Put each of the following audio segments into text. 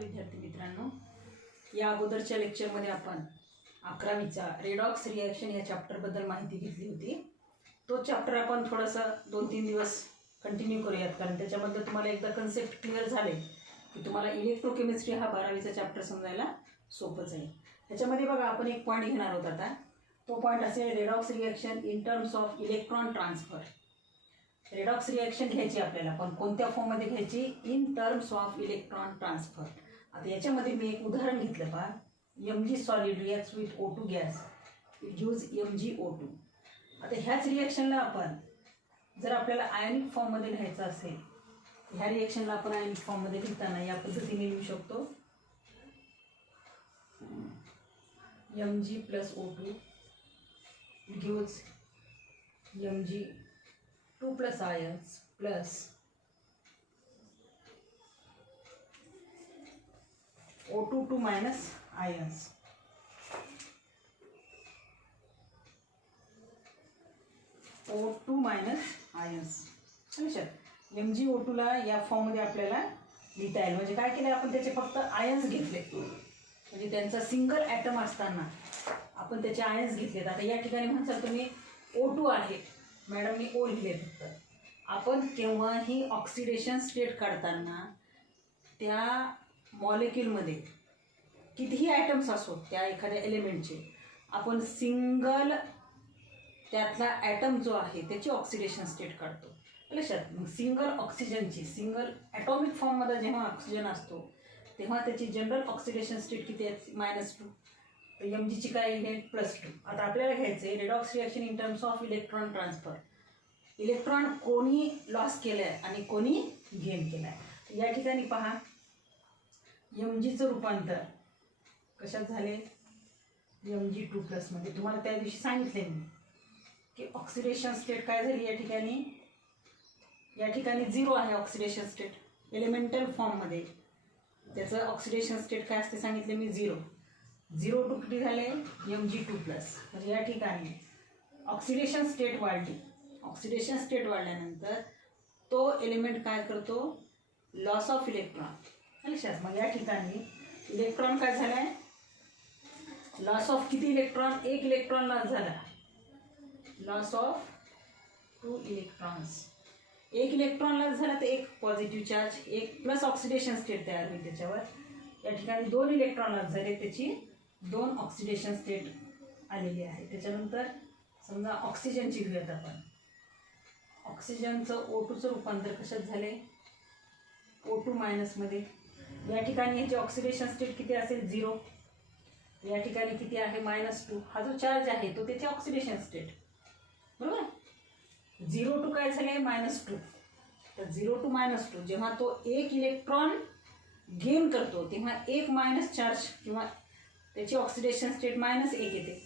विद्यार्थी मित्रांनो, या अगोदरच्या लेक्चरमध्ये आपण 11वीचा रेडॉक्स रिॲक्शन या चॅप्टरबद्दल माहिती घेतली होती. तो चॅप्टर आपण थोडासा 2-3 दिवस कंटिन्यू करूयात, कारण त्याच्याबद्दल तुम्हाला एकदा कन्सेप्ट क्लिअर झाले की तुम्हाला इलेक्ट्रोकेमिस्ट्री हा 12वीचा चॅप्टर समजायला सोपंच आहे. त्याच्यामध्ये बघा आपण एक पॉईंट घेणार आहोत आता. तो पॉईंट असेल redox reaction in terms of electron transfer. Redox reaction घ्यायची आपल्याला, पण कोणत्या फॉर्ममध्ये घ्यायची? In terms of electron transfer. आता याच्यामध्ये मी एक उदाहरण घेतलं पहा. Mg solid reacts with O2 gas, it gives MgO2. आता ह्याच रिॲक्शनला आपण जर आपल्याला आयनिक फॉर्ममध्ये लिहायचं असेल, ह्या रिॲक्शनला आपण आयनिक फॉर्ममध्ये लिहिताना या पद्धतीने लिहू शकतो. Mg plus O2 gives Mg2 plus ions plus O2 minus ions. O2 minus ions. लक्षात MgO2 ला या फॉर्ममध्ये आपल्याला लिहिता येईल. म्हणजे काय केलं आपण? त्याचे फक्त आयन्स घेतले, म्हणजे त्यांचा सिंगल ॲटम असताना आपण त्याचे आयन्स घेतलेत. आता या ठिकाणी म्हणसाल तुम्ही O2 आहे, मॅडमनी O लिहिले. फक्त आपण केव्हाही ऑक्सिडेशन स्टेट काढताना त्या मॉलिक्यूलमध्ये कितीही ॲटम्स असो त्या एखाद्या एलिमेंटचे, आपण सिंगल त्यातला ॲटम जो आहे त्याची ऑक्सिडेशन स्टेट काढतो. लक्षात. मग सिंगल ऑक्सिजनची, सिंगल ॲटॉमिक फॉर्ममध्ये जेव्हा ऑक्सिजन असतो तेव्हा त्याची जनरल ऑक्सिडेशन स्टेट किती आहे? -2. Mgची काय आहे? +2. आता आपल्याला घ्यायचं आहे redox reaction in terms of electron transfer. Electron कोणी लॉस केलं आहे आणि कोणी गेन केलं आहे. या ठिकाणी पहा, Mgचं रूपांतर कशात झाले? Mg2+ मध्ये. तुम्हाला त्या दिवशी सांगितले मी की ऑक्सिडेशन स्टेट काय झाली या ठिकाणी? या ठिकाणी 0 आहे ऑक्सिडेशन स्टेट. एलिमेंटल फॉर्ममध्ये त्याचं ऑक्सिडेशन स्टेट काय असते सांगितले मी? 0. 0 टू किती झाले? Mg2+. म्हणजे या ठिकाणी ऑक्सिडेशन स्टेट वाढली. ऑक्सिडेशन स्टेट वाढल्यानंतर तो एलिमेंट काय करतो? Loss of electron. लक्षात. मग या ठिकाणी इलेक्ट्रॉन काय झाला आहे? लॉस ऑफ किती इलेक्ट्रॉन? 1 इलेक्ट्रॉन लॉस झाला. Loss of 2 electrons. 1 electron loss झाला तर 1 positive charge, 1 plus oxidation state तयार होईल त्याच्यावर. या ठिकाणी 2 इलेक्ट्रॉन लॉस झाले, त्याची 2 ऑक्सिडेशन स्टेट आलेली आहे. त्याच्यानंतर समजा ऑक्सिजनची घेऊयात आपण. ऑक्सिजनचं O2चं रूपांतर कशात झाले? O2- मध्ये. या ठिकाणी ह्याची ऑक्सिडेशन स्टेट किती असेल? 0. या ठिकाणी किती आहे? -2. हा जो चार्ज आहे तो त्याची ऑक्सिडेशन स्टेट, बरोबर. 0 टू काय झाले? -2. तर 0 टू -2 जेव्हा तो 1 इलेक्ट्रॉन गेन करतो तेव्हा 1 मायनस चार्ज किंवा त्याची ऑक्सिडेशन स्टेट -1 येते.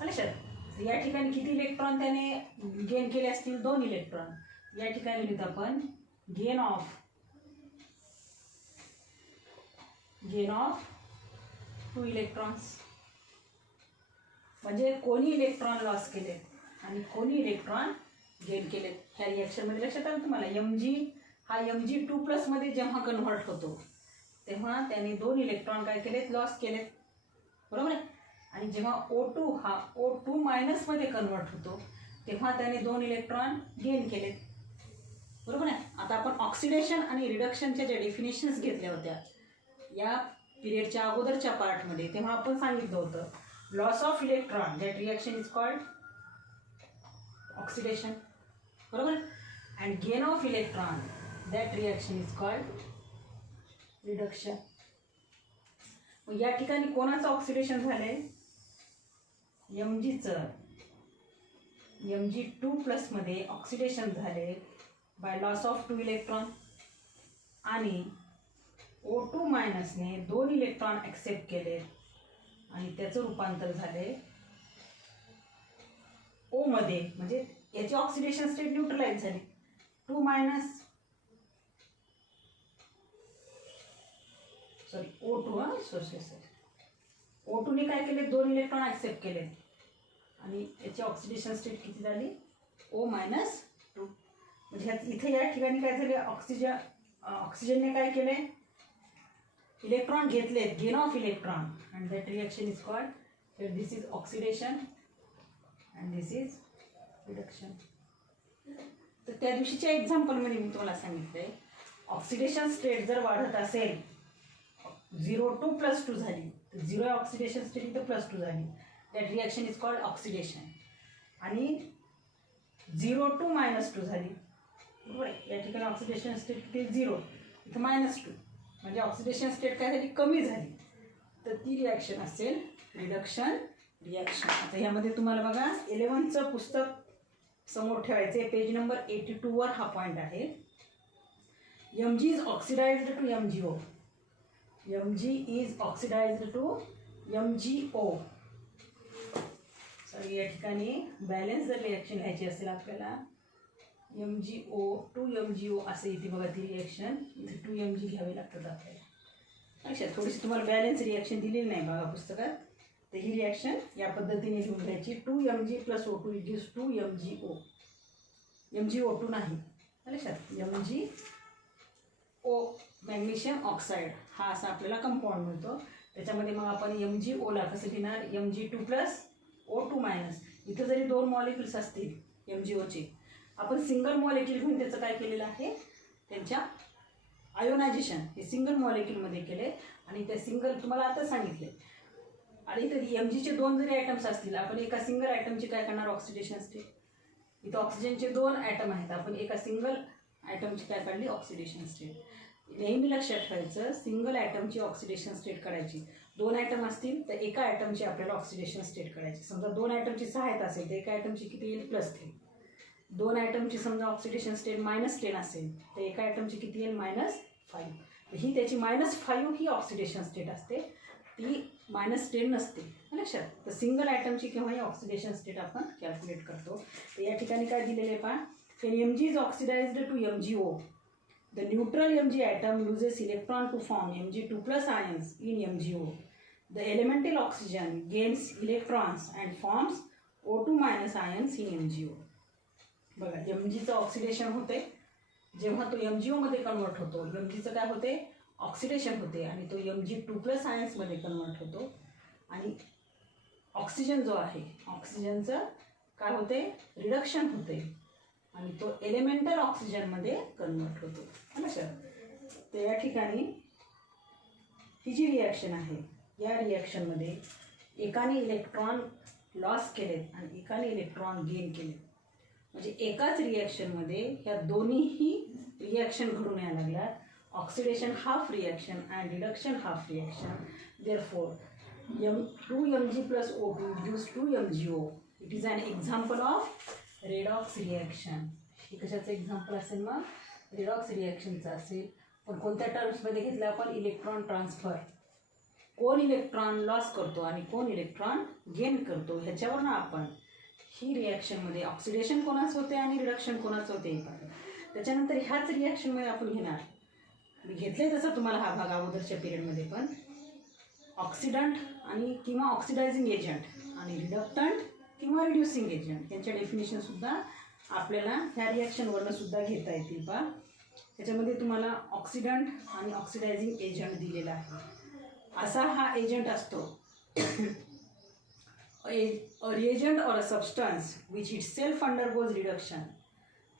लक्षात. या ठिकाणी किती इलेक्ट्रॉन त्याने गेन केले असतील? 2 इलेक्ट्रॉन. या ठिकाणी लिहितो आपण गेन ऑफ 2 इलेक्ट्रॉन्स. म्हणजे कोणी इलेक्ट्रॉन लॉस केले आणि कोणी इलेक्ट्रॉन गेन केले ह्या रिॲक्शनमध्ये. लक्षात आलं तुम्हाला? हा Mg2+ मध्ये जेव्हा कन्व्हर्ट होतो तेव्हा त्याने 2 इलेक्ट्रॉन काय केलेत? लॉस केलेत, बरोबर आहे. आणि जेव्हा O2 हा O2- मध्ये कन्व्हर्ट होतो तेव्हा त्याने 2 इलेक्ट्रॉन गेन केलेत, बरोबर आहे. आता आपण ऑक्सिडेशन आणि रिडक्शनच्या ज्या डेफिनेशन्स घेतल्या होत्या या पिरियडच्या अगोदरच्या पार्टमध्ये, तेव्हा आपण सांगितलं होतं loss of electron that reaction is called oxidation, बरोबर. And gain of electron that reaction is called reduction. मग या ठिकाणी कोणाचं ऑक्सिडेशन झालंय? Mgचं. Mg2+ मध्ये ऑक्सिडेशन झाले बाय लॉस ऑफ 2 इलेक्ट्रॉन आणि O2- ने 2 इलेक्ट्रॉन ॲक्सेप्ट केले आणि त्याचं रूपांतर झाले O मध्ये. म्हणजे याची ऑक्सिडेशन स्टेट न्यूट्रलाइज झाली. 2- O2 O2 ने काय केले? 2 इलेक्ट्रॉन ॲक्सेप्ट केले आणि याची ऑक्सिडेशन स्टेट किती झाली? O-2. म्हणजे इथे या ठिकाणी काय झाले? ऑक्सिजनने काय केले? इलेक्ट्रॉन घेतलेत, gain of electron, and that reaction is called, this is oxidation and this is reduction. तर त्या दिवशीच्या एक्झाम्पलमध्ये मी तुम्हाला सांगितलंय, ऑक्सिडेशन स्टेट जर वाढत असेल, 0 to +2 झाली, तर 0 ऑक्सिडेशन स्टेट इथं +2 झाली, that reaction is called oxidation. आणि 0 to -2 झाली, बरोबर आहे, या ठिकाणी ऑक्सिडेशन स्टेट ते 0, इथं -2, म्हणजे ऑक्सिडेशन स्टेट काय झाली, कमी झाली, तर ती रिॲक्शन असेल रिडक्शन रिॲक्शन. आता ह्यामध्ये तुम्हाला बघा 11चं पुस्तक समोर ठेवायचं आहे, पेज नंबर 82वर हा पॉईंट आहे. Mg is oxidised to MgO. Mg is oxidised to MgO. Sorry, या ठिकाणी बॅलन्स जर रिॲक्शन घ्यायची असेल आपल्याला, MgO टू MgO असे इथे बघा ती रिॲक्शन, इथे 2Mg घ्यावे लागतात आपल्याला. अच्छा, थोडीशी तुम्हाला बॅलन्स रिॲक्शन दिलेली नाही बघा पुस्तकात, तर ही रिॲक्शन या पद्धतीने लिहून घ्यायची. 2Mg + O2 is 2MgO. MgO2 नाही, लक्षात, MgO मॅग्नेशियम ऑक्साईड हा असा आपल्याला कंपाऊंड मिळतो. त्याच्यामध्ये मग आपण MgO कसं लिहिणार, Mg2 + O2-. इथं जरी 2 मॉलिक्युल्स असतील MgOचे, आपण सिंगल मॉलिक्युल घेऊन त्याचं काय केलेलं आहे, त्यांच्या आयोनायझेशन हे सिंगल मॉलिक्युलमध्ये केले, आणि त्या सिंगल तुम्हाला आता सांगितले. आणि इथे Mgचे 2 जरी ॲटम्स असतील, आपण एका सिंगल ॲटमची काय करणार, ऑक्सिडेशन स्टेट. इथं ऑक्सिजनचे 2 ॲटम आहेत, आपण एका सिंगल ॲटमची काय काढली, ऑक्सिडेशन स्टेट. नेहमी लक्षात ठेवायचं, सिंगल ॲटमची ऑक्सिडेशन स्टेट काढायची. 2 ॲटम असतील तर एका ॲटमची आपल्याला ऑक्सिडेशन स्टेट काढायची. समजा 2 ॲटमची 6 असेल तर एका ॲटमची किती येईल, +3. 2 ॲटमची समजा ऑक्सिडेशन स्टेट -10 असेल तर एका ॲटमची किती येईल, -5. ही त्याची -5 ही ऑक्सिडेशन स्टेट असते, ती -10 नसते, लक्षात. तर सिंगल ॲटमची किंवा ही ऑक्सिडेशन स्टेट आपण कॅल्क्युलेट करतो. तर या ठिकाणी काय दिलेले पहा, Mg is oxidised to MgO. The neutral Mg atom loses electron to form Mg2+ ions in MgO. The elemental oxygen gains electrons and forms O2- ions in MgO. बघा, Mgचं oxidation होते, जेव्हा तो MgOमध्ये कन्वर्ट होतो, Mgचं काय होते, ऑक्सिडेशन होते, आणि तो Mg2+ आयन्समध्ये कन्वर्ट होतो. आणि ऑक्सिजन जो आहे, ऑक्सिजनचं काय होते, रिडक्शन होते, आणि तो एलिमेंटल ऑक्सिजनमध्ये कन्वर्ट होतो, लक्षात. तर या ठिकाणी ही जी रिॲक्शन आहे, या रिॲक्शनमध्ये एकाने इलेक्ट्रॉन लॉस केलेत आणि एकाने इलेक्ट्रॉन गेन केले, म्हणजे एकाच रिॲक्शनमध्ये ह्या दोन्हीही रिॲक्शन घडून यायला लागल्यात. Oxidation half reaction and reduction half reaction. Therefore 2Mg + O2 gives 2MgO. It is an example of redox reaction. हे कशाचं एक्झाम्पल असेल, मग रेडॉक्स रिॲक्शनचं असेल. पण कोणत्या टर्म्समध्ये घेतलं आपण, इलेक्ट्रॉन ट्रान्सफर. कोण इलेक्ट्रॉन लॉस करतो आणि कोण इलेक्ट्रॉन गेन करतो, ह्याच्यावरनं आपण ही रिॲक्शनमध्ये ऑक्सिडेशन कोणाचं होते आणि रिडक्शन कोणाचं होते. त्याच्यानंतर ह्याच रिॲक्शनमध्ये आपण घेणार, मी घेतले तसं तुम्हाला हा भाग अगोदरच्या पिरियडमध्ये पण, ऑक्सिडंट आणि किंवा ऑक्सिडायझिंग एजंट आणि रिडक्टंट किंवा रिड्युसिंग एजंट यांच्या डेफिनेशनसुद्धा आपल्याला ह्या रिॲक्शनवरनं सुद्धा घेता येतील. पहा, त्याच्यामध्ये तुम्हाला ऑक्सिडंट आणि ऑक्सिडायझिंग एजंट दिलेला आहे. असा हा एजंट असतो, a reagent or a substance which itself undergoes reduction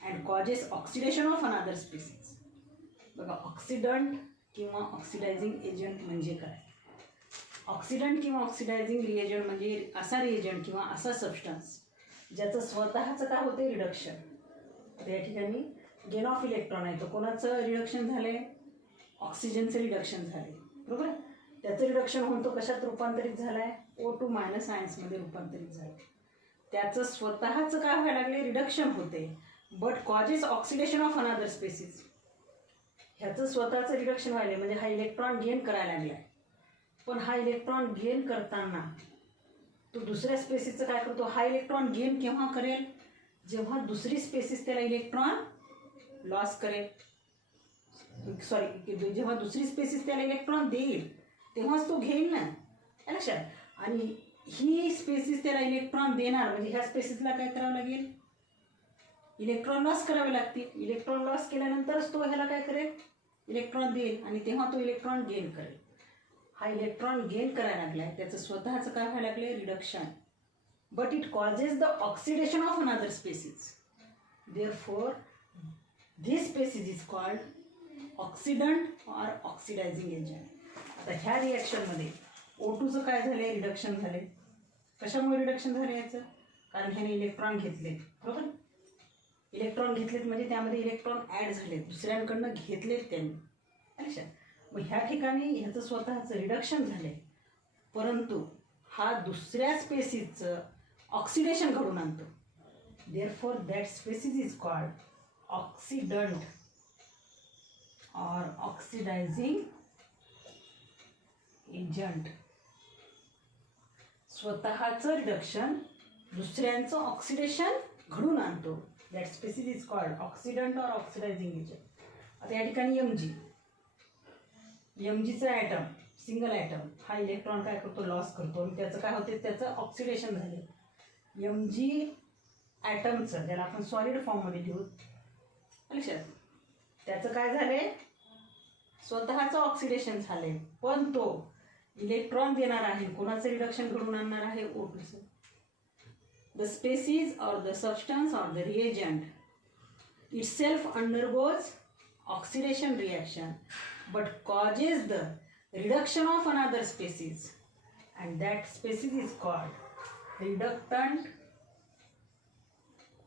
and causes oxidation of another species. बघा, ऑक्सिडंट किंवा ऑक्सिडायझिंग एजंट म्हणजे काय. ऑक्सिडंट किंवा ऑक्सिडायझिंग रिएजंट म्हणजे असा रिएजंट किंवा असा सबस्टन्स ज्याचं स्वतःचं काय होते, रिडक्शन. तर या ठिकाणी गेन ऑफ इलेक्ट्रॉन आहे, तर कोणाचं रिडक्शन झाले, ऑक्सिजनचं रिडक्शन झाले, बरोबर. त्याचं रिडक्शन होऊन तो कशात रूपांतरित झाला आहे, O2- आयन्समध्ये रूपांतरित झालं. त्याचं स्वतःचं काय व्हायला लागले, रिडक्शन होते, but causes oxidation of another species. ह्याचं स्वतःचं रिडक्शन व्हायला म्हणजे हा इलेक्ट्रॉन गेन करायला लागला आहे, पण हा इलेक्ट्रॉन गेन करताना तो दुसऱ्या स्पेसिसचं काय करतो, हा इलेक्ट्रॉन गेन केव्हा करेल, जेव्हा दुसरी स्पेसिस त्याला इलेक्ट्रॉन लॉस करेल, सॉरी, जेव्हा दुसरी स्पेसिस त्याला इलेक्ट्रॉन देईल तेव्हाच तो घेईल ना, लक्षात. आणि ही स्पेसिस त्याला इलेक्ट्रॉन देणार म्हणजे ह्या स्पेसिसला काय करावं लागेल, इलेक्ट्रॉन लॉस करावे लागतील. इलेक्ट्रॉन लॉस केल्यानंतरच तो ह्याला काय करेल, इलेक्ट्रॉन देईल, आणि तेव्हा तो इलेक्ट्रॉन गेन करेल. हा इलेक्ट्रॉन गेन करायला लागलाय, त्याचं स्वतःचं काय व्हायला लागलंय, reduction. But it causes the oxidation of another species. Therefore this species is called oxidant or oxidising agent. आता ह्या रिॲक्शनमध्ये O2चं काय झालंय, रिडक्शन झाले. कशामुळे रिडक्शन झालं याचं, कारण ह्याने इलेक्ट्रॉन घेतले, बरोबर. इलेक्ट्रॉन घेतलेत म्हणजे त्यामध्ये इलेक्ट्रॉन ॲड झालेत, दुसऱ्यांकडनं घेतलेत त्यांनी. लक्षात. मग ह्या ठिकाणी ह्याचं स्वतःचं रिडक्शन झाले, परंतु हा दुसऱ्या स्पेसिसचं ऑक्सिडेशन घडून आणतो. Therefore that spaces is called oxidant or oxidising agent. स्वतःचं रिडक्शन दुसऱ्यांचं ऑक्सिडेशन घडून आणतो. That spaces is called oxidant or oxidising agent. आता या ठिकाणी एमजीचा ॲटम, सिंगल ॲटम, हा इलेक्ट्रॉन काय करतो, लॉस करतो आणि त्याचं काय होते, त्याचं ऑक्सिडेशन झाले. एमजी ॲटमचं, ज्याला आपण सॉलिड फॉर्ममध्ये लिहू, लक्षात, त्याचं काय झाले, स्वतःचं ऑक्सिडेशन झाले, पण तो इलेक्ट्रॉन देणार आहे, कोणाचं रिडक्शन घडून आणणार आहे, O2चं. The species or the substance or the reagent itself undergoes oxidation reaction but causes the reduction of another species, and that species is called reductant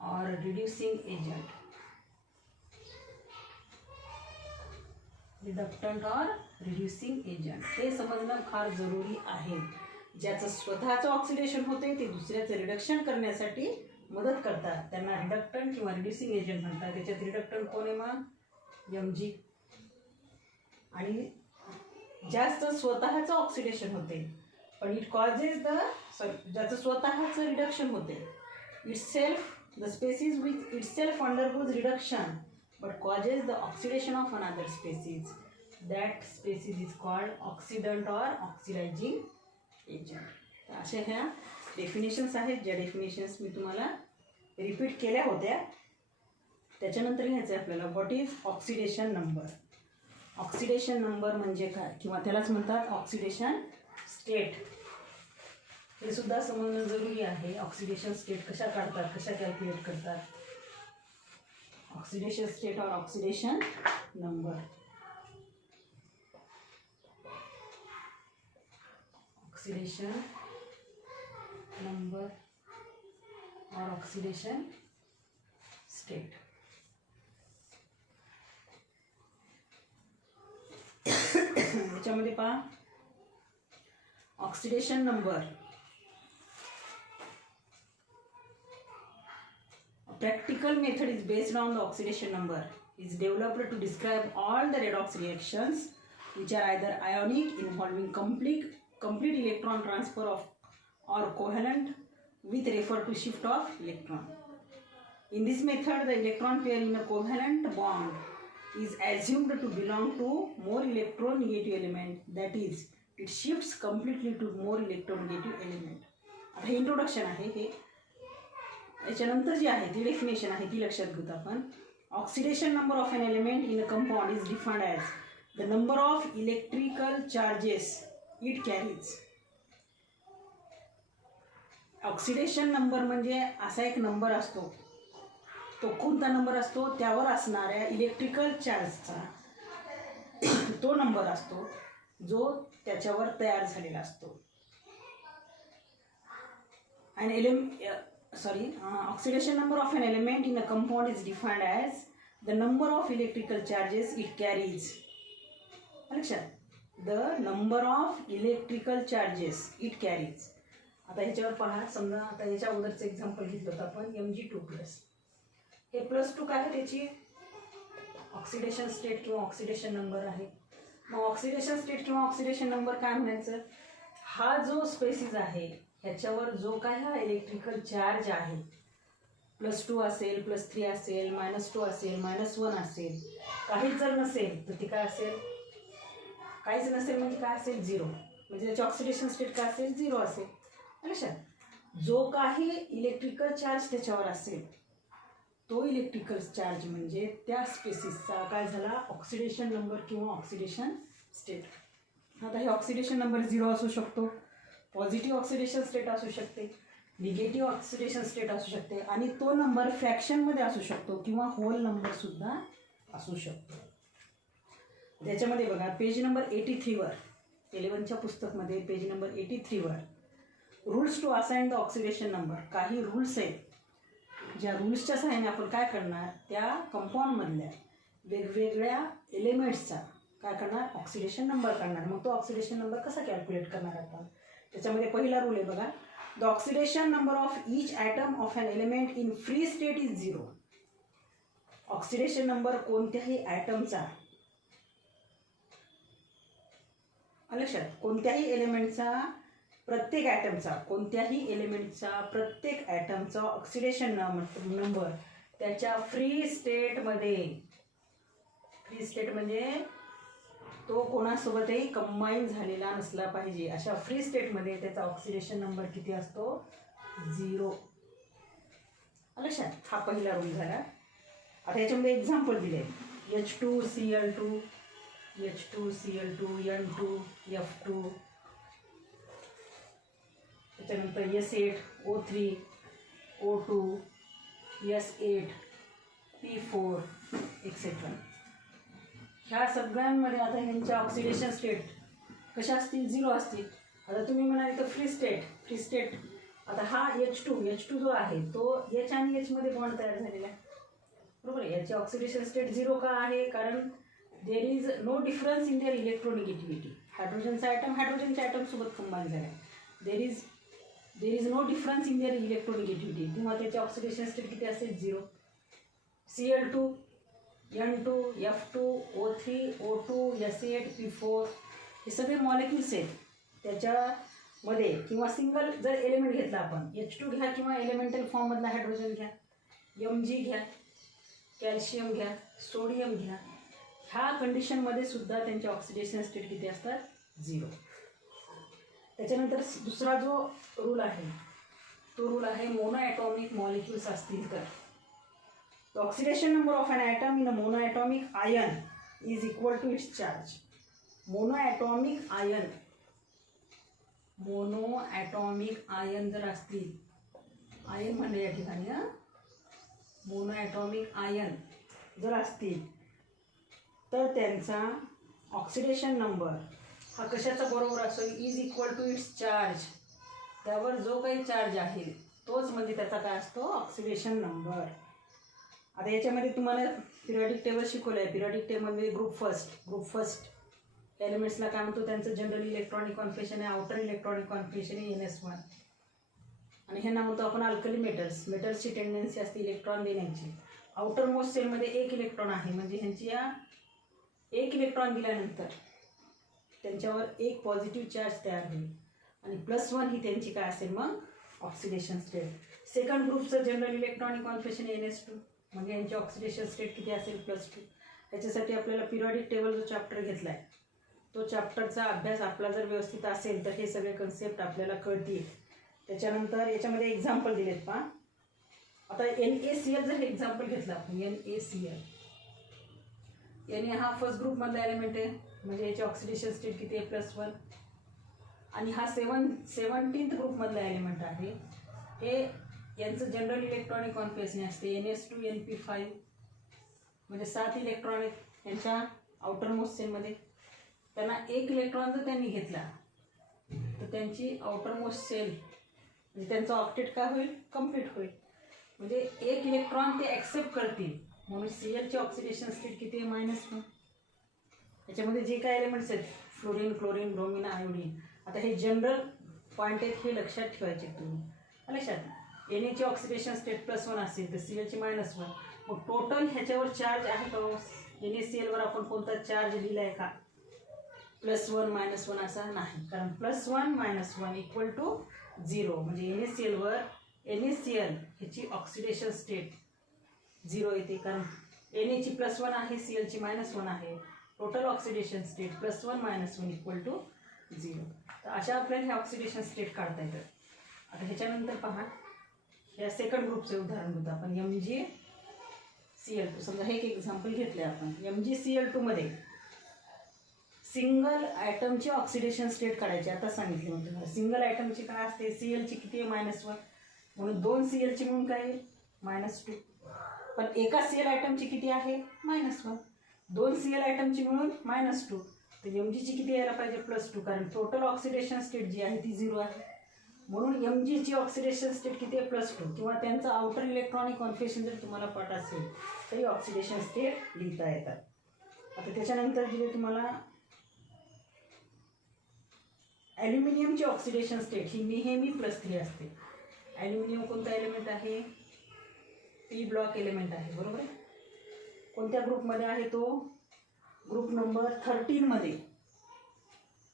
or reducing agent. Reductant or reducing agent हे समजणं फार जरुरी आहे. ज्याचं स्वतःचं oxidation होते ते दुसऱ्याचं रिडक्शन करण्यासाठी मदत करतात, त्यांना रिडक्टंट किंवा रिड्युसिंग एजंट म्हणतात. त्याच्यात रिडक्टंट कोण आहे, मग एमजी. आणि जास्त स्वतःचं ऑक्सिडेशन होते, पण इट कॉजेस द, ज्याचं स्वतःचं रिडक्शन होते, the species which itself undergoes reduction but causes the oxidation of another species. That species is called oxidant or oxidizing agent. अशा ह्या डेफिनेशन्स आहेत, ज्या डेफिनेशन्स मी तुम्हाला रिपीट केल्या होत्या. त्याच्यानंतर घ्यायचं आहे आपल्याला what is oxidation number. Oxidation number म्हणजे काय, किंवा त्यालाच म्हणतात ऑक्सिडेशन स्टेट. हे सुद्धा समजणं जरुरी आहे. ऑक्सिडेशन स्टेट कशा काढतात, कशा कॅल्क्युलेट करतात. Oxidation state or oxidation number. Oxidation number or oxidation state. याच्यामध्ये पहा, oxidation number, practical method is based on the oxidation number, is developed to describe all the redox reactions which are either ionic, involving complete electron transfer of or covalent with refer to shift of electron. In this method, the electron pair in a covalent bond is assumed to belong to more electronegative element, that is, it shifts completely to more electronegative element. आता हे introduction आहे. हे याच्यानंतर जी आहे ती definition आहे ती लक्षात घेतो आपण. Oxidation number of an element in a compound is defined as the number of electrical charges it carries. Oxidation number म्हणजे असा एक नंबर असतो, तो कोणता नंबर असतो, त्यावर असणाऱ्या इलेक्ट्रिकल चार्जचा तो नंबर असतो जो त्याच्यावर तयार झालेला असतो. Oxidation number of an element in a compound is defined as the number of electrical charges it carries. The number of electrical charges it carries. आता ह्याच्यावर पहा, समजा आता ह्याच्या अगोदरचं एक्झाम्पल घेतलं होतं आपण, Mg2+. हे +2 काय आहे, त्याची ऑक्सिडेशन स्टेट किंवा ऑक्सिडेशन नंबर आहे. मग ऑक्सिडेशन स्टेट किंवा ऑक्सिडेशन नंबर काय म्हणायचं, हा जो स्पेसिस आहे ह्याच्यावर जो काय हा इलेक्ट्रिकल चार्ज आहे, +2 असेल, +3 असेल, -2 असेल, -1 असेल, काहीच जर नसेल तर ती काय असेल, काहीच नसेल म्हणजे काय असेल, 0. म्हणजे त्याची ऑक्सिडेशन स्टेट काय असेल, 0 असेल. लक्षात, जो काही इलेक्ट्रिकल चार्ज त्याच्यावर असेल तो इलेक्ट्रिकल चार्ज म्हणजे त्या स्पेसिसचा काय झाला, ऑक्सिडेशन नंबर किंवा ऑक्सिडेशन स्टेट. आता हे ऑक्सिडेशन नंबर 0 असू शकतो, पॉझिटिव्ह ऑक्सिडेशन स्टेट असू शकते, निगेटिव्ह ऑक्सिडेशन स्टेट असू शकते आणि तो नंबर फ्रॅक्शनमध्ये असू शकतो किंवा होल नंबरसुद्धा असू शकतो. त्याच्यामध्ये बघा पेज नंबर 83वर 11च्या पुस्तकमध्ये पेज नंबर 83वर rules to assign the oxidation number, काही रूल्स आहेत ज्या रूल्सच्या सहाय्याने आपण काय करणार, त्या कंपाऊंडमधल्या वेगवेगळ्या एलिमेंट्सचा काय करणार, ऑक्सिडेशन नंबर करणार. मग तो ऑक्सिडेशन नंबर कसा कॅल्क्युलेट करणार आपण, त्याच्यामध्ये पहिला रूल आहे बघा, the oxidation number of each atom of an element in free state is 0. Oxidation number कोणत्याही ॲटमचा, लक्षात, कोणत्याही एलिमेंटचा, प्रत्येक ॲटमचा, कोणत्याही एलिमेंटचा प्रत्येक ॲटमचा ऑक्सिडेशन नंबर त्याच्या फ्री स्टेटमध्ये, फ्री स्टेट म्हणजे तो कोणासोबतही कंबाईन झालेला नसला पाहिजे, अशा फ्री स्टेटमध्ये त्याचा ऑक्सिडेशन नंबर किती असतो, 0. लक्षात, हा पहिला रूल झाला. आता याच्यामध्ये एक्झाम्पल दिले, H2Cl2, H2Cl2, N2, F2, त्याच्यानंतर S8O3, O2, S8, P4 etcetera. ह्या सगळ्यांमध्ये आता ह्यांच्या ऑक्सिडेशन स्टेट कशा असतील, 0 असतील. आता तुम्ही म्हणाल तर फ्री स्टेट, आता हा H2 जो आहे तो H आणि H मध्ये बॉन्ड तयार झालेला आहे, बरोबर आहे. याची ऑक्सिडेशन स्टेट 0 का आहे, कारण there is no difference in their electronegativity. हायड्रोजनचा ॲटम हायड्रोजनच्या ॲटमसोबत कंबाईन झाला आहे, there is no difference in their electronegativity, किंवा त्याची ऑक्सिडेशन स्टेट किती असेल, 0. Cl2, N2, F2, O3, O2, S8, P4 हे सगळे मॉलिक्युल्स आहेत. त्याच्यामध्ये किंवा सिंगल जर एलिमेंट घेतला आपण, H2 घ्या किंवा एलिमेंटल फॉर्ममधला हायड्रोजन घ्या, Mg घ्या, कॅल्शियम घ्या, सोडियम घ्या, ह्या कंडिशनमध्ये सुद्धा त्यांचे ऑक्सिडेशन स्टेट किती असतात, 0. त्याच्यानंतर दुसरा जो रूल आहे तो रूल आहे मोनोॲटॉमिक मॉलिक्युल्स असतील तर, the oxidation number of an atom in a monoatomic ion is equal to its charge. monoatomic ion जर असतील, आयन म्हणजे या ठिकाणी मोनोॲटॉमिक आयन जर असतील तर त्यांचा ऑक्सिडेशन नंबर हा कशाचा बरोबर असतो, is equal to its charge. त्यावर जो काही चार्ज आहे तोच म्हणजे त्याचा काय असतो, ऑक्सिडेशन नंबर. आता याच्यामध्ये तुम्हाला पिरियडिक टेबल शिकवलं आहे. पिरियडिक टेबलमध्ये ग्रुप फर्स्ट एलिमेंट्सला काय म्हणतो, त्यांचं जनरल इलेक्ट्रॉनिक कॉन्फिगरेशन आहे, आउटर इलेक्ट्रॉनिक कॉन्फिगरेशन आहे NS1. आणि ह्यांना म्हणतो आपण अल्कली मेटल्सची टेंडन्सी असते इलेक्ट्रॉन देण्याची. आउटर मोस्ट सेलमध्ये 1 इलेक्ट्रॉन आहे, म्हणजे ह्यांची या 1 इलेक्ट्रॉन दिल्यानंतर त्यांच्यावर 1 पॉझिटिव्ह चार्ज तयार होईल आणि +1 ही त्यांची काय असेल मग ऑक्सिडेशन स्टेट. सेकंड ग्रुपचं जनरल इलेक्ट्रॉनिक कॉन्फिगरेशन NS2, म्हणजे यांची ऑक्सिडेशन स्टेट किती असेल, +2. त्याच्यासाठी आपल्याला पिरियडिक टेबल जो चॅप्टर घेतला आहे तो चॅप्टरचा अभ्यास आपला जर व्यवस्थित असेल तर हे सगळे कन्सेप्ट आपल्याला कळतील. त्याच्यानंतर याच्यामध्ये एक्झाम्पल दिलेत पहा. आता NaCl जर एक्झाम्पल घेतलं आपण, NaCl, Na हा फर्स्ट ग्रुपमधला एलिमेंट आहे, म्हणजे याची ऑक्सिडेशन स्टेट किती आहे, +1. आणि हा 17th ग्रुपमधला एलिमेंट आहे, हे यांचं जनरल इलेक्ट्रॉनिक कॉन्फिगरेशन असते NS2Np5, म्हणजे 7 इलेक्ट्रॉन आहेत यांच्या आउटर मोस्ट सेलमध्ये. त्यांना 1 इलेक्ट्रॉन जर त्यांनी घेतला तर त्यांची आउटर मोस्ट सेल म्हणजे त्यांचं ऑक्टेट काय होईल, कम्प्लीट होईल. म्हणजे 1 इलेक्ट्रॉन ते ॲक्सेप्ट करतील, म्हणून Clची ऑक्सिडेशन स्टेट किती आहे, -1. याच्यामध्ये जे काय एलिमेंट्स आहेत, फ्लोरीन, क्लोरीन, ब्रोमीन, आयोडीन, आता हे जनरल पॉईंट आहेत, हे लक्षात ठेवायचे तुम्ही. लक्षात, Na ची ऑक्सिडेशन स्टेट +1 असेल तर Clची -1. मग टोटल ह्याच्यावर चार्ज आहे का, NaClवर आपण कोणता चार्ज लिहिला आहे का, +1 -1 असा नाही, कारण +1 - 1 = 0. म्हणजे NaClवर NaCl ह्याची ऑक्सिडेशन स्टेट 0 येते, कारण Na ची +1 आहे, Clची -1 आहे. Total oxidation state +1 - 1 = 0. तर अशा आपल्याला हे ऑक्सिडेशन स्टेट काढता येतं. आता ह्याच्यानंतर पहा, या सेकंड ग्रुपचं उदाहरण होतं आपण, MgCl2. समजा हे एक एक्झाम्पल घेतले आपण. MgCl2 मध्ये सिंगल ॲटमची ऑक्सिडेशन स्टेट काढायची. आता सांगितले मी तुम्हाला. सिंगल ॲटमची काय असते, CL ची किती आहे -1, म्हणून 2 CL ची म्हणून काय आहे -2. पण एका CL ॲटमची किती आहे -1. 2 CL ॲटमची म्हणून -2. तर Mg ची किती यायला पाहिजे +2, कारण टोटल ऑक्सिडेशन स्टेट जी आहे ती 0 आहे. म्हणून Mg ची ऑक्सिडेशन स्टेट किती आहे +2. किंवा त्यांचं आउटर इलेक्ट्रॉनिक कॉन्फिगरेशन जर तुम्हाला पाठ असेल तरी ऑक्सिडेशन स्टेट लिहिता येतात. आता त्याच्यानंतर दिले तुम्हाला ॲल्युमिनियमची ऑक्सिडेशन स्टेट ही नेहमी +3 असते. ॲल्युमिनियम कोणता एलिमेंट आहे, P ब्लॉक एलिमेंट आहे, बरोबर आहे. कोणत्या ग्रुपमध्ये आहे तो, ग्रुप नंबर 13 मध्ये.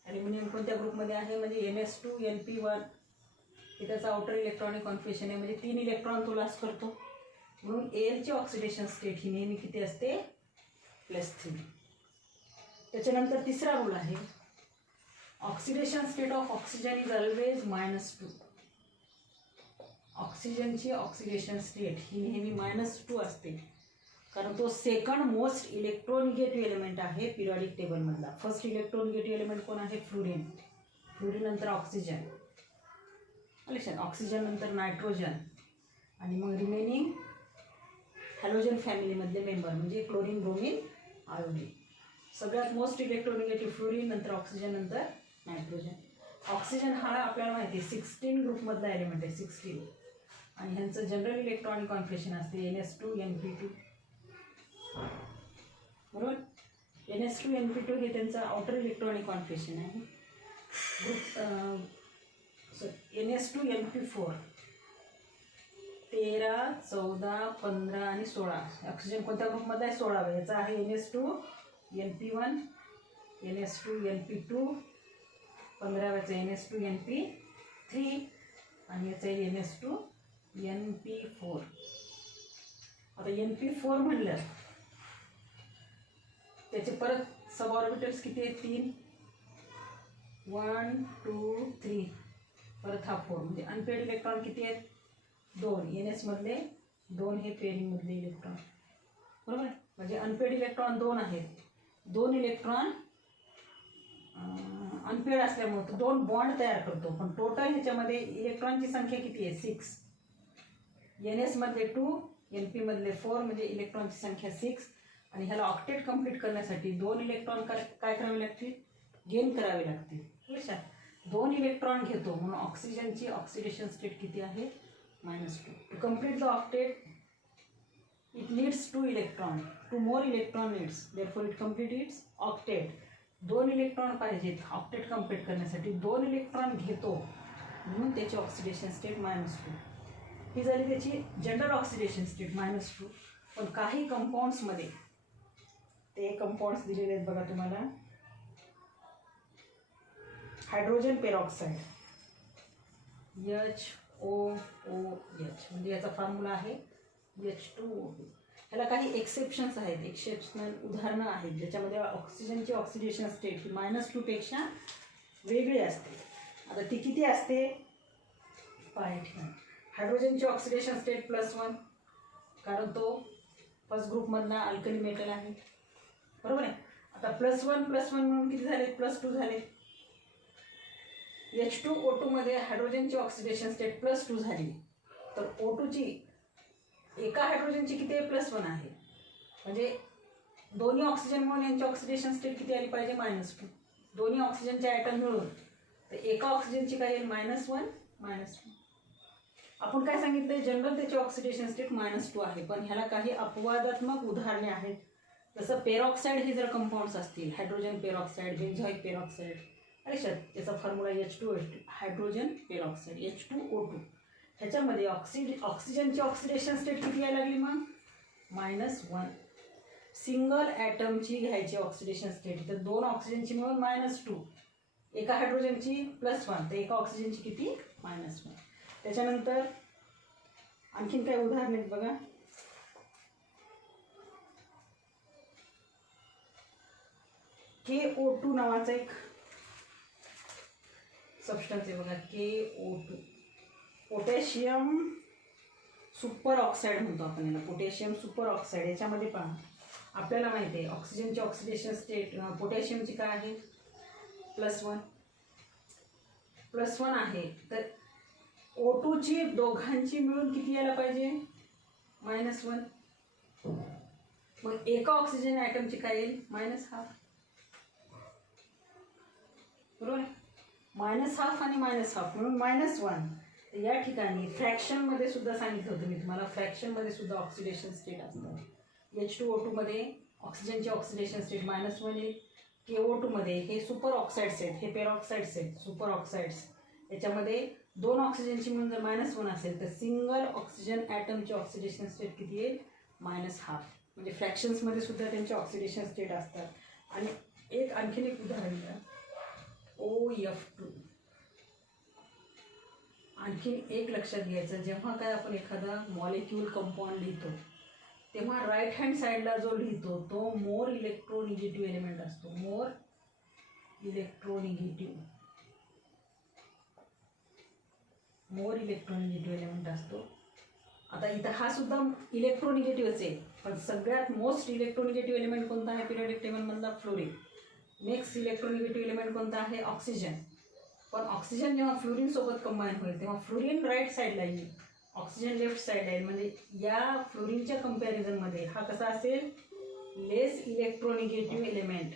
ॲल्युमिनियम कोणत्या ग्रुपमध्ये आहे, म्हणजे NS2Np1 हे त्याचा आउटर इलेक्ट्रॉनिक कॉन्फिगरेशन आहे, म्हणजे 3 इलेक्ट्रॉन तो लॉस करतो. म्हणून Al ची ऑक्सिडेशन स्टेट ही नेहमी किती असते +3. त्याच्यानंतर तिसरा रूल आहे, oxidation state of oxygen is always -2. ऑक्सिजनची ऑक्सिडेशन स्टेट ही नेहमी -2 असते, कारण तो सेकंड मोस्ट इलेक्ट्रोनिगेटिव्ह एलिमेंट आहे पिरियॉडिक टेबलमधला. फर्स्ट इलेक्ट्रोनिगेटिव्ह एलिमेंट कोण आहे, फ्लोरीन. फ्लोरीन नंतर ऑक्सिजन, ऑक्सिजन नंतर नायट्रोजन, आणि मग रिमेनिंग हॅलोजन फॅमिलीमधले मेंबर म्हणजे क्लोरीन, ब्रोमीन, आयोडीन. सगळ्यात मोस्ट इलेक्ट्रोनिगेटिव्ह फ्लोरीन, नंतर ऑक्सिजन, नंतर नायट्रोजन. ऑक्सिजन हा आपल्याला माहिती आहे 16 ग्रुपमधला एलिमेंट आहे, 16. आणि ह्यांचं जनरल इलेक्ट्रॉनिक कॉन्फिगरेशन असते NS2Np2, बरोबर. NS2Np2 हे त्यांचं आउटर इलेक्ट्रॉनिक कॉन्फिगरेशन आहे. ग्रुप NS2Np4 13, 14, 15 आणि 16. ऑक्सिजन कोणत्या ग्रुपमधला आहे, 16. याचा आहे NS2Np1, NS2Np2, 15व्याचं NS2Np3 आणि याचं आहे NS2Np4. आता Np4 म्हणलं त्याचे परत सब ऑर्बिटल्स किती आहेत, 3, 1, 2, 3. परत हा 4, म्हणजे अनपेड इलेक्ट्रॉन किती आहेत, 2. NS मधले 2 हे पेअरिंग मधले इलेक्ट्रॉन, बरोबर. म्हणजे अनपेड इलेक्ट्रॉन 2 आहेत. 2 इलेक्ट्रॉन अनपेड असल्यामुळे तो 2 बॉन्ड तयार करतो, पण टोटल ह्याच्यामध्ये इलेक्ट्रॉनची संख्या किती आहे, 6. NS मधले 2, NP मधले 4, म्हणजे इलेक्ट्रॉनची संख्या 6. आणि ह्याला ऑक्टेट कंप्लीट करण्यासाठी 2 इलेक्ट्रॉन काय करावे लागतील, गेन करावे लागतील. लक्षात, 2 इलेक्ट्रॉन घेतो, म्हणून ऑक्सिजनची ऑक्सिडेशन स्टेट किती आहे -2. To complete the octet it needs 2 electron, 2 more electron needs, therefore it complete its octet. 2 electron पाहिजेत ऑक्टेट कंप्लीट करण्यासाठी, 2 इलेक्ट्रॉन घेतो, म्हणून त्याची ऑक्सिडेशन स्टेट -2. ही झाली त्याची जनरल ऑक्सिडेशन स्टेट -2. पण काही कंपाऊंड्समध्ये ते कंपाऊंड्स दिलेले आहेत बघा तुम्हाला. हायड्रोजन पेरॉक्साईड HOOH, म्हणजे याचा फॉर्म्युला आहे H2O2. ह्याला काही एक्सेप्शन्स आहेत, एक्सेप्शनल उदाहरणं आहेत ज्याच्यामध्ये ऑक्सिजनची ऑक्सिडेशन स्टेट ही -2 पेक्षा वेगळी असते. आता ती किती असते, हायड्रोजनची ऑक्सिडेशन स्टेट +1, कारण तो फर्स्ट ग्रुपमधला अल्कली मेटल आहे, बरोबर आहे. आता +1 म्हणून किती झाले, +2 झाले. H2O2 मध्ये हायड्रोजनची ऑक्सिडेशन स्टेट +2 झाली, तर O2ची एका हायड्रोजनची किती आहे, +1 आहे. म्हणजे दोन्ही ऑक्सिजन म्हणून यांची ऑक्सिडेशन स्टेट किती आली पाहिजे, -2. दोन्ही ऑक्सिजनचे ॲटम मिळून तर एका ऑक्सिजनची काय येईल, -1. आपण काय सांगितलं, जनरल त्याची ऑक्सिडेशन स्टेट -2 आहे. पण ह्याला काही अपवादात्मक उदाहरणे आहेत. जसं पेरॉक्साईड हे जर कंपाऊंड्स असतील, हायड्रोजन पेरॉक्साईड, बेन्झॉइक पेरॉक्साईड, लक्षात त्याचा formula H2O2, hydrogen peroxide H2O2. ह्याच्यामध्ये ऑक्सिजनची ऑक्सिडेशन स्टेट किती यायला लागली मग, -1. सिंगल ॲटमची घ्यायची ऑक्सिडेशन स्टेट, तर 2 ऑक्सिजनची मिळून -2, एका हायड्रोजनची +1, तर एका ऑक्सिजनची किती, -1. त्याच्यानंतर आणखीन काय उदाहरण आहेत बघा. KO2 नावाचा एक सबस्टन्स आहे बघा, KO2, पोटॅशियम सुपर ऑक्साईड म्हणतो आपण याला, पोटॅशियम सुपर ऑक्साईड. याच्यामध्ये पहा आपल्याला माहिती आहे ऑक्सिजनची ऑक्सिडेशन स्टेट पोटॅशियमची काय आहे +1 +1 आहे. तर O2ची दोघांची मिळून किती यायला पाहिजे -1. मग एका ऑक्सिजन ॲटमची काय येईल -½ बरोबर आहे. -½ आणि -½ म्हणून -1. या ठिकाणी फ्रॅक्शनमध्ये सुद्धा सांगितलं होतं मी तुम्हाला, फ्रॅक्शनमध्ये सुद्धा ऑक्सिडेशन स्टेट असतात. H2O2 मध्ये ऑक्सिजनची ऑक्सिडेशन स्टेट -1 येईल. KO2 मध्ये हे सुपर ऑक्साइड्स आहेत, हे पेरॉक्साइड्स आहेत सुपर ऑक्साइड्स. याच्यामध्ये 2 ऑक्सिजनची म्हणून जर -1 असेल तर सिंगल ऑक्सिजन ॲटमची ऑक्सिडेशन स्टेट किती येईल -½ म्हणजे फ्रॅक्शन्समध्ये सुद्धा त्यांचे ऑक्सिडेशन स्टेट असतात. आणि आणखीन एक उदाहरण द्या OF2. आणखीन एक लक्षात घ्यायचं, जेव्हा काय आपण एखादा मॉलिक्यूल कंपाऊंड लिहितो तेव्हा राईट हँड साईडला जो लिहितो तो मोर इलेक्ट्रोनिगेटिव्ह एलिमेंट असतो. मोर इलेक्ट्रोनिगेटिव्ह एलिमेंट असतो. आता इथं हा सुद्धा इलेक्ट्रोनिगेटिव्हच आहे, पण सगळ्यात मोस्ट इलेक्ट्रोनिगेटिव्ह एलिमेंट कोणता आहे पिरियडिक टेबलमधला फ्लोरीन. नेक्स्ट इलेक्ट्रोनिगेटिव्ह एलिमेंट कोणता आहे ऑक्सिजन. पण ऑक्सिजन जेव्हा फ्लोरीन सोबत कंबाईन होईल तेव्हा फ्लोरीन राईट साईडला येईल, ऑक्सिजन लेफ्ट साईडला येईल. म्हणजे या फ्लोरीनच्या कंपॅरिझनमध्ये हा कसा असेल लेस इलेक्ट्रोनिगेटिव्ह एलिमेंट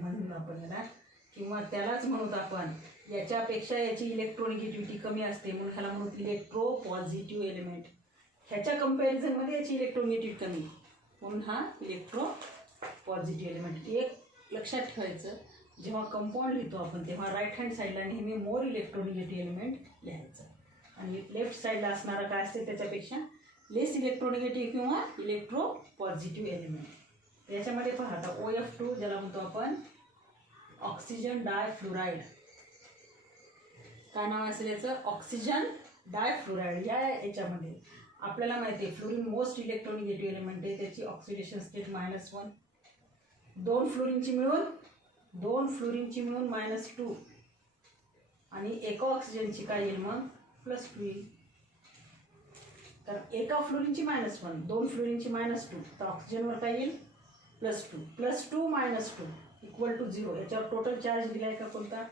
म्हणून आपण याला, किंवा त्यालाच म्हणूत आपण याच्यापेक्षा याची इलेक्ट्रोनिगेटिव्हिटी कमी असते म्हणून ह्याला म्हणून इलेक्ट्रो पॉझिटिव्ह एलिमेंट. ह्याच्या कंपॅरिझनमध्ये याची इलेक्ट्रोनिगेटिव्हिटी कमी म्हणून हा इलेक्ट्रो पॉझिटिव्ह एलिमेंट. एक लक्षात ठेवायचं, जेव्हा कंपाऊंड लिहितो आपण तेव्हा राईट हँड साईडला नेहमी मोर इलेक्ट्रोनिगेटिव्ह एलिमेंट लिहायचं आणि लेफ्ट साईडला असणारा काय असते त्याच्यापेक्षा लेस इलेक्ट्रोनिगेटिव्ह किंवा इलेक्ट्रो पॉझिटिव्ह एलिमेंट. याच्यामध्ये पहा आता OF2 ज्याला म्हणतो आपण ऑक्सिजन डायफ्लोराईड. काय नाव असेल याचं ऑक्सिजन डायफ्लोराईड. या याच्यामध्ये आपल्याला माहिती आहे फ्लोरीन मोस्ट इलेक्ट्रोनिगेटिव्ह एलिमेंट आहे, त्याची ऑक्सिडेशन स्टेट -1. 2 फ्लोरीनची मिळून -2 आणि एका ऑक्सिजनची काय येईल मग +2 येईल. तर एका फ्लोरीनची -1, 2 फ्लोरीनची -2, तर ऑक्सिजनवर काय येईल +2. +2 -2 = 0. याच्यावर टोटल चार्ज दिला आहे का कोणता,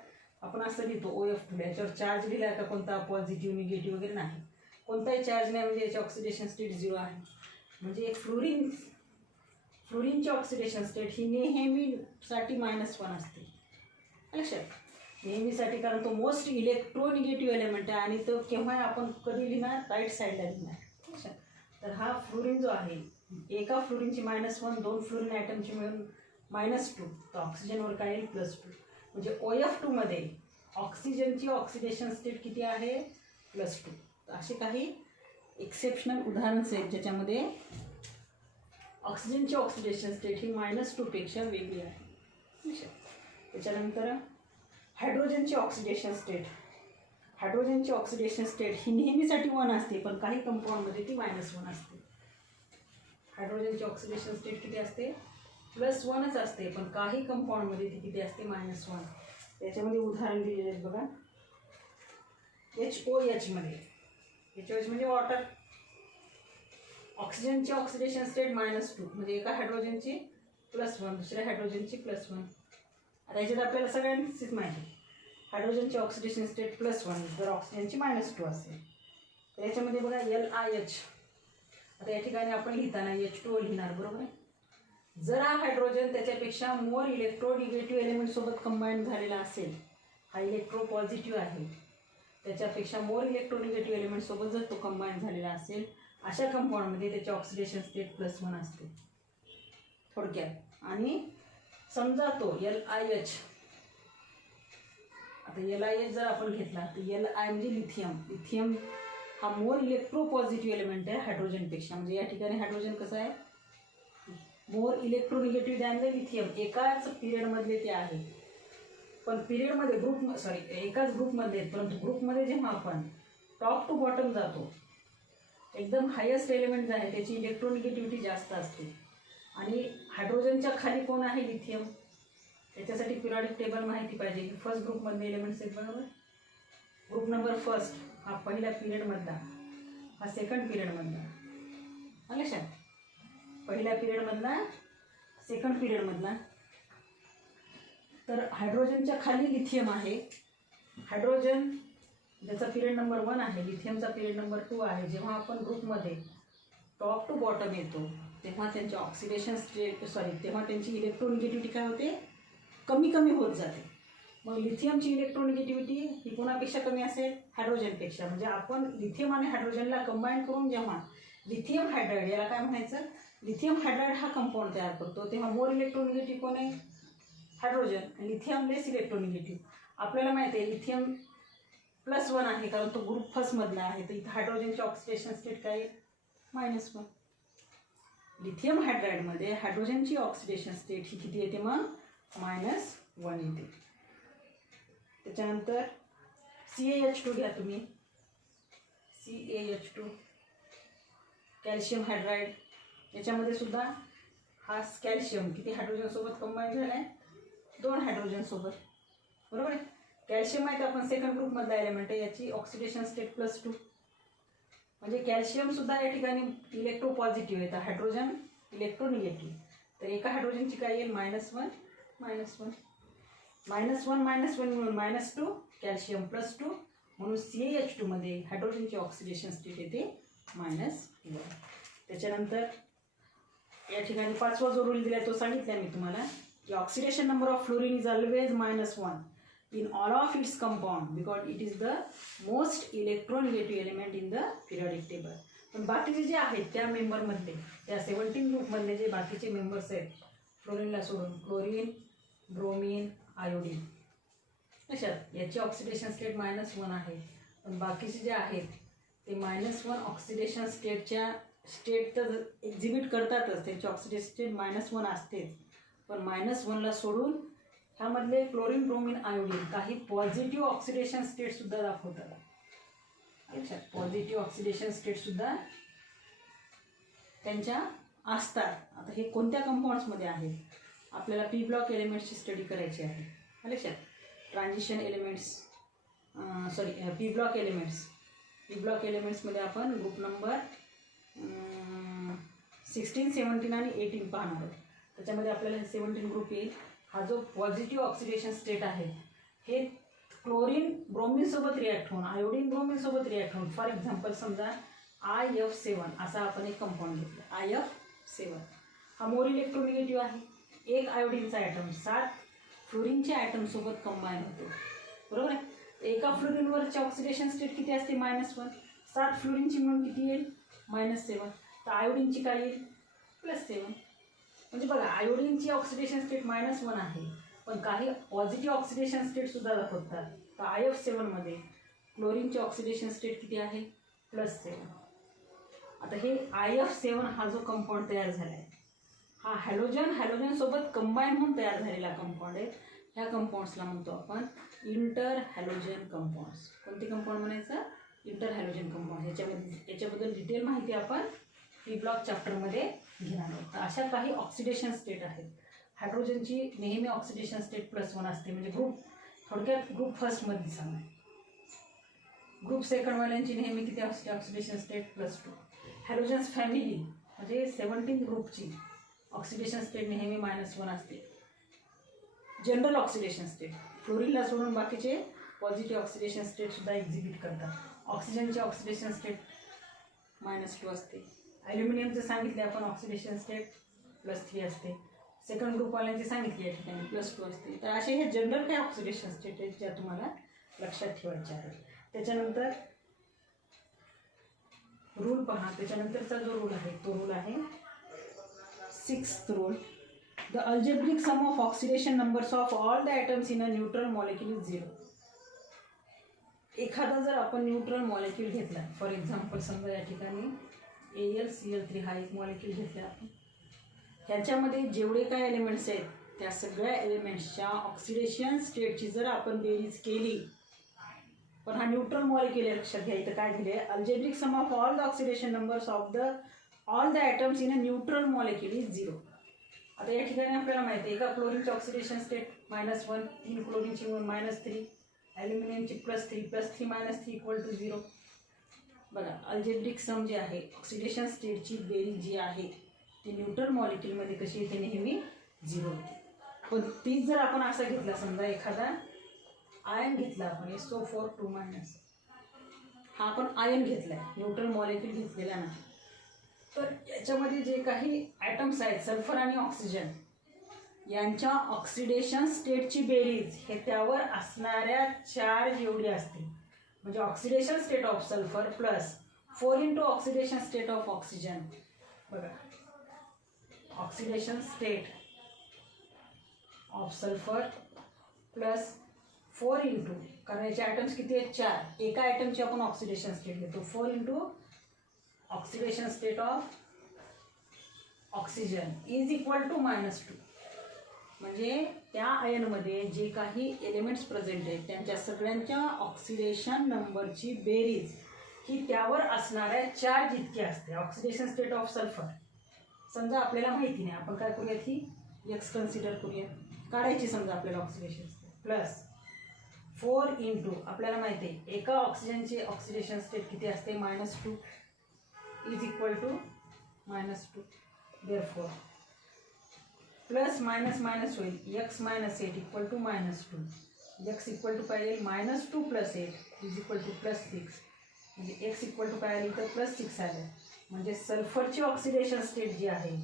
आपण असं लिहितो OF2 याच्यावर चार्ज दिला आहे का कोणता पॉझिटिव्ह निगेटिव्ह वगैरे नाही, कोणताही चार्ज नाही म्हणजे याची ऑक्सिडेशन स्टेट 0 आहे. म्हणजे एक फ्लोरीनची ऑक्सिडेशन स्टेट ही नेहमीसाठी -1 असते लक्षात, नेहमीसाठी, कारण तो मोस्ट इलेक्ट्रोनिगेटिव्ह एलिमेंट आहे आणि तो केव्हा आपण कधी लिहिणार राईट साईडला लिहिणार लक्षात. तर हा फ्लोरीन जो आहे एका फ्लोरीनची -1, 2 फ्लोरीन ॲटमची मिळून -2, तर ऑक्सिजनवर काय येईल +2. म्हणजे OF2 मध्ये ऑक्सिजनची ऑक्सिडेशन स्टेट किती आहे +2. तर असे काही एक्सेप्शनल उदाहरणच आहेत ज्याच्यामध्ये ऑक्सिजनची ऑक्सिडेशन स्टेट ही -2 पेक्षा वेगळी आहे. त्याच्यानंतर हायड्रोजनची ऑक्सिडेशन स्टेट ही नेहमीसाठी 1 असते, पण काही कंपाऊंडमध्ये ती -1 असते. हायड्रोजनची ऑक्सिडेशन स्टेट किती असते +1च असते, पण काही कंपाऊंडमध्ये ती किती असते -1. त्याच्यामध्ये उदाहरण दिलेले आहेत बघा. HOH म्हणजे वॉटर. ऑक्सिजनची ऑक्सिडेशन स्टेट -2 म्हणजे एका हायड्रोजनची +1, दुसऱ्या हायड्रोजनची +1. आता याच्यात आपल्याला सगळ्यांचीच माहिती हायड्रोजनची ऑक्सिडेशन स्टेट +1 जर ऑक्सिजनची -2 असेल. तर याच्यामध्ये बघा LiH. आता या ठिकाणी आपण लिहिताना H2O लिहिणार बरोबर आहे. जर हा हायड्रोजन त्याच्यापेक्षा मोर इलेक्ट्रोनिगेटिव्ह एलिमेंट सोबत कंबाईन झालेला असेल, हा इलेक्ट्रो पॉझिटिव्ह आहे, त्याच्यापेक्षा मोर इलेक्ट्रोनिगेटिव्ह एलिमेंट सोबत जर तो कंबाईन झालेला असेल अशा कंपाऊंडमध्ये त्याची ऑक्सिडेशन स्टेट +1 असते थोडक्यात. आणि समजा तो LiH, आता LiH जर आपण घेतला तर Li म्हणजे लिथियम हा मोर इलेक्ट्रो पॉझिटिव्ह एलिमेंट आहे हायड्रोजनपेक्षा. म्हणजे या ठिकाणी हायड्रोजन कसं आहे मोर इलेक्ट्रोनिगेटिव्ह दॅन द लिथियम. एकाच पिरियडमधले ते आहे, पण पिरियडमध्ये एकाच ग्रुपमधले आहेत, परंतु ग्रुपमध्ये जेव्हा आपण टॉप टू बॉटम जातो एकदम हायेस्ट एलिमेंट आहे त्याची इलेक्ट्रोनिगेटिव्हिटी जास्त असते. आणि हायड्रोजनच्या खाली कोण आहे लिथियम. त्याच्यासाठी पिरियडिक टेबल माहिती पाहिजे. फर्स्ट ग्रुपमधले एलिमेंट्स आहेत बरोबर. ग्रुप नंबर 1 हा पहिल्या पिरियडमधला, हा सेकंड पिरियडमधला, लक्षात. पहिल्या पिरियडमधला सेकंड पिरियडमधला. तर हायड्रोजनच्या खाली लिथियम आहे. हायड्रोजन ज्याचा पिरियड नंबर 1 आहे, लिथियमचा पिरियड नंबर 2 आहे. जेव्हा आपण ग्रुपमध्ये टॉप टू बॉटम येतो तेव्हा त्यांचे ऑक्सिडेशन स्टेट तेव्हा त्यांची इलेक्ट्रोनिगेटिव्हिटी काय होते, कमी कमी होत जाते. मग लिथियमची इलेक्ट्रोनिगेटिव्हिटी ही कोणापेक्षा कमी असेल, हायड्रोजनपेक्षा. म्हणजे आपण लिथियम आणि हायड्रोजनला कंबाईन करून जेव्हा लिथियम हायड्राईड, याला काय म्हणायचं, लिथियम हायड्राईड हा कंपाऊंड तयार करतो, तेव्हा मोर इलेक्ट्रोनिगेटिव्ह कोण आहे, हायड्रोजन. आणि लिथियम लेस इलेक्ट्रोनिगेटिव्ह. आपल्याला माहिती आहे लिथियम +1 आहे कारण तो ग्रुप फर्स्टमधला आहे. तर इथं हायड्रोजनची ऑक्सिडेशन स्टेट काय आहे, -1. लिथियम हायड्राईडमध्ये हायड्रोजनची ऑक्सिडेशन स्टेट ही किती येते, मग -1 येते. त्याच्यानंतर CaH2 घ्या तुम्ही. CaH2 calcium hydride. याच्यामध्ये सुद्धा हा कॅल्शियम किती हायड्रोजनसोबत कंबाईन झाला आहे, 2 हायड्रोजनसोबत. बरोबर आहे. कॅल्शियम माहिती आपण सेकंड ग्रुपमधला एलिमेंट आहे. याची ऑक्सिडेशन स्टेट +2. म्हणजे कॅल्शियमसुद्धा या ठिकाणी इलेक्ट्रो पॉझिटिव्ह आहे, तर हायड्रोजन इलेक्ट्रोनिगेटिव्ह. तर एका हायड्रोजनची काय येईल, -1 -1 -1 मिळून -2, कॅल्शियम +2. म्हणून CaH2 मध्ये हायड्रोजनची ऑक्सिडेशन स्टेट येते -1. त्याच्यानंतर या ठिकाणी 5वा जो रूल दिला तो सांगितला मी तुम्हाला की oxidation number of fluorine is always -1 in all of its compound because it is the most electronegative element in the periodic table. पण बाकीचे जे आहेत त्या मेंबरमधले, त्या 17 ग्रुपमधले जे बाकीचे मेंबर्स आहेत फ्लोरीनला सोडून, क्लोरीन, ब्रोमीन, आयोडीन, अशात याची ऑक्सिडेशन स्टेट -1 आहे. पण बाकीचे जे आहेत ते -1 ऑक्सिडेशन स्टेट तर एक्झिबिट करतातच, त्यांची ऑक्सिडेशन स्टेट -1 असते. पण -1ला सोडून ह्यामधले क्लोरीन, ब्रोमीन, आयोडीन काही पॉझिटिव्ह ऑक्सिडेशन स्टेटसुद्धा दाखवतात. अच्छा, पॉझिटिव्ह ऑक्सिडेशन स्टेटसुद्धा त्यांच्या असतात. आता हे कोणत्या कंपाऊंड्समध्ये आहेत, आपल्याला पी ब्लॉक एलिमेंट्सची स्टडी करायची आहे. लक्षात. ट्रान्झिशन एलिमेंट्स पी ब्लॉक एलिमेंट्समध्ये आपण ग्रुप नंबर 16, 17 आणि 18 पाहणार आहोत. त्याच्यामध्ये आपल्याला 17 ग्रुप येईल. हा जो पॉझिटिव्ह ऑक्सिडेशन स्टेट आहे हे क्लोरीन ब्रोमीनसोबत रिॲक्ट होऊन, आयोडीन ब्रोमीनसोबत रिॲक्ट होऊन, फॉर एक्झाम्पल समजा IF7 असा आपण एक कंपाऊंड घेतला. IF7 हा मोर इलेक्ट्रोनिगेटिव्ह आहे. एक आयोडीनचा ॲटम 7 फ्लोरीनच्या ॲटमसोबत कंबाईन होतो. बरोबर आहे. एका फ्लोरीनवरची ऑक्सिडेशन स्टेट किती असते, -1. 7 फ्लोरीनची मिळून किती येईल, -7. तर आयोडीनची काय येईल, +7. म्हणजे बघा, आयोडीनची ऑक्सिडेशन स्टेट -1 आहे, पण काही पॉझिटिव्ह ऑक्सिडेशन स्टेटसुद्धा दाखवतात. तर IF7मध्ये क्लोरीनची ऑक्सिडेशन स्टेट किती आहे, +7. आता हे IF7 हा जो कंपाऊंड तयार झाला आहे हा हॅलोजनसोबत कंबाईन होऊन तयार झालेला कंपाऊंड आहे. ह्या कंपाऊंड्सला म्हणतो आपण इंटर हॅलोजन कंपाऊंड्स. कोणते कंपाऊंड म्हणायचं, इंटर हॅलोजन कंपाऊंड. याच्याबद्दल डिटेल माहिती आपण पी ब्लॉक चॅप्टरमध्ये घेणार आहोत. तर अशा काही ऑक्सिडेशन स्टेट आहेत. हायड्रोजनची नेहमी ऑक्सिडेशन स्टेट +1 असते, म्हणजे थोडक्यात ग्रुप फर्स्टमध्ये सांगा. ग्रुप सेकंडवाल्यांची नेहमी किती असते ऑक्सिडेशन स्टेट, +2. हॅलोजन्स फॅमिली म्हणजे 17 ग्रुपची ऑक्सिडेशन स्टेट नेहमी -1 असते. जनरल ऑक्सिडेशन स्टेट फ्लोरीनला सोडून बाकीचे पॉझिटिव्ह ऑक्सिडेशन स्टेटसुद्धा एक्झिबिट करतात. ऑक्सिजनची ऑक्सिडेशन स्टेट -2 असते. ॲल्युमिनियमचं सांगितले आपण ऑक्सिडेशन स्टेट +3 असते. सेकंड ग्रुपवाल्यांची सांगितली या ठिकाणी +2 असते. तर असे हे जनरल काही ऑक्सिडेशन स्टेट आहेत ज्या तुम्हाला लक्षात ठेवायच्या आहेत. त्याच्यानंतर रूल पहा. त्याच्यानंतरचा जो रूल आहे तो रूल आहे 6th rule. The algebraic sum of oxidation numbers of all the atoms in a neutral molecule is 0. एखादा जर आपण न्यूट्रल मॉलिक्यूल घेतला, फॉर एक्झाम्पल समजा या ठिकाणी AlCl3 हा एक मॉलिक्यूल घेतला आपण, ह्याच्यामध्ये जेवढे काय एलिमेंट्स आहेत त्या सगळ्या एलिमेंट्सच्या ऑक्सिडेशन स्टेटची जर आपण बेरीज केली, पण हा न्यूट्रल मॉलिक्यूल लक्षात घ्या, इथं काय दिले, algebraic sum of all the oxidation numbers of all the atoms in a neutral molecule is 0. आता या ठिकाणी आपल्याला माहिती आहे एका क्लोरीनची ऑक्सिडेशन स्टेट -1, 3 क्लोरीनची मिळून -3, ॲल्युमिनियमची +3 +3 -3 = 0. बघा अल्जेब्रिक सम जे आहे ऑक्सिडेशन स्टेटची बेरीज जी आहे ती न्यूट्रल मॉलिक्यूलमध्ये कशी येते नेहमी 0 होते. पण तीच जर आपण असा घेतला समजा एखादा आयन घेतला आपण SO4 2- हा आपण आयन घेतलाय न्यूट्रल मॉलिक्यूल घेतलेला नाही. तर याच्यामध्ये जे काही ॲटम्स आहेत सल्फर आणि ऑक्सिजन यांच्या ऑक्सिडेशन स्टेटची बेरीज हे त्यावर असणाऱ्या चार्ज एवढी असते. म्हणजे oxidation state of sulphur plus 4 × oxidation state of oxygen. बघा oxidation state of sulphur plus 4 × कारण याचे ॲटम्स किती आहेत 4. एका ॲटमची आपण ऑक्सिडेशन स्टेट घेतो 4 × oxidation state of oxygen is equal to -2. म्हणजे त्या आयनमध्ये जे काही एलिमेंट्स प्रेझेंट आहेत त्यांच्या सगळ्यांच्या ऑक्सिडेशन नंबरची बेरीज ही त्यावर असणाऱ्या चार्ज इतकी असते. ऑक्सिडेशन स्टेट ऑफ सल्फर समजा आपल्याला माहिती नाही आपण काय करूयात ही एक्स कन्सिडर करूया काढायची समजा आपल्याला ऑक्सिडेशन स्टेट प्लस 4 × आपल्याला माहिती आहे एका ऑक्सिजनची ऑक्सिडेशन स्टेट किती असते -2 is equal to -2. Therefore plus minus minus होईल x - 8 equal to -2. x equal to काय येईल -2 + 8 इज इक्वल टू +6. म्हणजे x इक्वल टू काय आली तर +6 आलं. म्हणजे सल्फरची ऑक्सिडेशन स्टेट जी आहे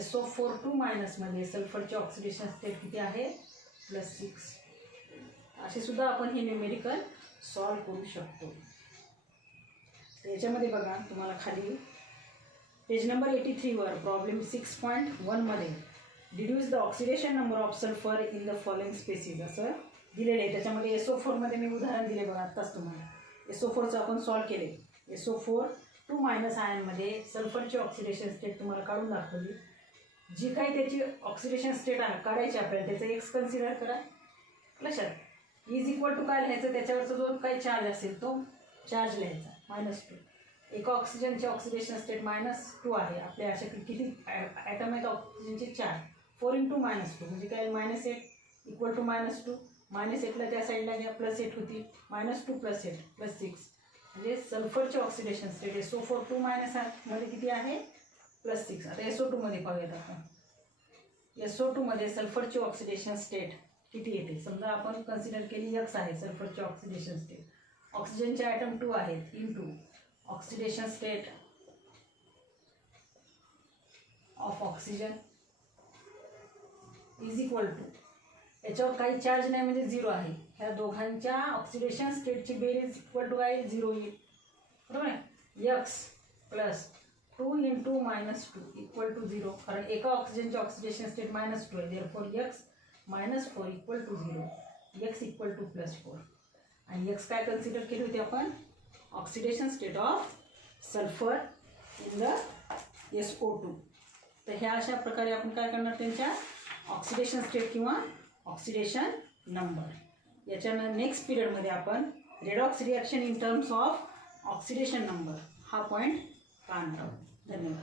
SO4 2- मध्ये सल्फरची ऑक्सिडेशन स्टेट किती आहे +6. असे सुद्धा आपण हे न्यूमेरिकल सॉल्व करू शकतो. याच्यामध्ये बघा तुम्हाला खाली पेज नंबर 83 वर प्रॉब्लेम 6.1 मध्ये deduce the oxidation number of sulphur in the following species असं दिलेलं आहे. त्याच्यामध्ये SO4 मध्ये मी उदाहरण दिले बघा आत्ताच तुम्हाला. SO4चं आपण सॉल्व केले. SO4 2- आयनमध्ये सल्फरची ऑक्सिडेशन स्टेट तुम्हाला काढून दाखवली. जी काही त्याची ऑक्सिडेशन स्टेट आहे काढायची आपल्याला त्याचं एक्स कन्सिडर करा. लक्षात इज इक्वल टू काय लिहायचं त्याच्यावरचा जो काही चार्ज असेल तो चार्ज लिहायचा -2. एका ऑक्सिजनची ऑक्सिडेशन स्टेट -2 आहे. आपल्या अशा किती ॲटम आहेत ऑक्सिजनचे 4. 4 × -2 म्हणजे काय -8 इक्वल टू -2. -8ला त्या साईडला घ्या +8 होती. -2 + 8 +6 म्हणजे सल्फरची ऑक्सिडेशन स्टेट SO4 2- मध्ये किती आहे +6. आता SO2 मध्ये पाहूयात आपण. SO2 मध्ये सल्फरची ऑक्सिडेशन स्टेट किती येते समजा आपण कन्सिडर केली x आहे सल्फरची ऑक्सिडेशन स्टेट. ऑक्सिजनचे ॲटम 2 आहेत × oxidation state of oxygen is equal to याच्यावर काही चार्ज नाही म्हणजे 0 आहे. ह्या दोघांच्या ऑक्सिडेशन स्टेटची बेरीज इक्वल टू काय 0 येईल बरोबर आहे. x प्लस 2 × -2 इक्वल टू 0 कारण एका ऑक्सिजनची ऑक्सिडेशन स्टेट -2 आहे. Therefore x -4 equal to 0. x equal to +4 आणि x काय कन्सिडर केली होती आपण oxidation state of sulphur in the SO2. तर ह्या अशा प्रकारे आपण काय करणार त्यांच्या ऑक्सिडेशन स्टेट किंवा ऑक्सिडेशन नंबर. याच्या नेक्स्ट पिरियडमध्ये आपण redox reaction in terms of oxidation number हा पॉईंट पाहणार आहोत. धन्यवाद.